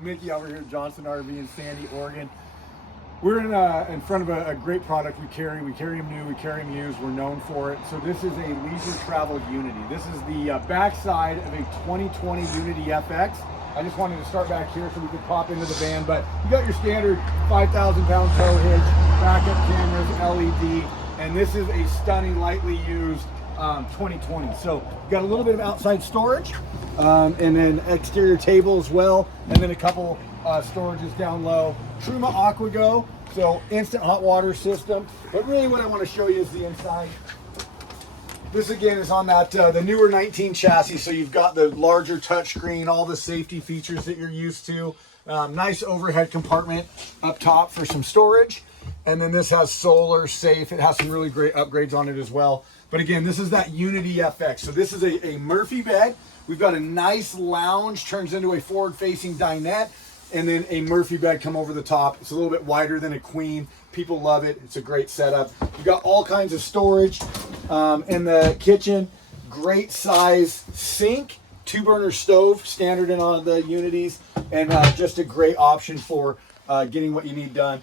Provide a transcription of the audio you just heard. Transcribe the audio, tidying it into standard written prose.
Mickey over here at Johnson RV in Sandy, Oregon. We're in front of a great product we carry. We carry them new, we carry them used. We're known for it. So this is a leisure travel Unity. This is the backside of a 2020 Unity FX. I just wanted to start back here so we could pop into the van, but you got your standard 5,000 pound tow hitch, backup cameras, LED, and this is a stunning, lightly used 2020. So you got a little bit of outside storage, and then exterior table as well, and then a couple storages down low. Truma AquaGo, so instant hot water system. But really what I want to show you is the inside. This again is on that the newer 19 chassis, so you've got the larger touchscreen, all the safety features that you're used to. Nice overhead compartment up top for some storage. And then this has solar safe. It has some really great upgrades on it as well. But again, this is that Unity FX. So this is a Murphy bed. We've got a nice lounge, turns into a forward-facing dinette, and then a Murphy bed come over the top. It's a little bit wider than a queen. People love it. It's a great setup. You've got all kinds of storage in the kitchen. Great size sink, 2-burner stove, standard in all the Unities, and just a great option for getting what you need done.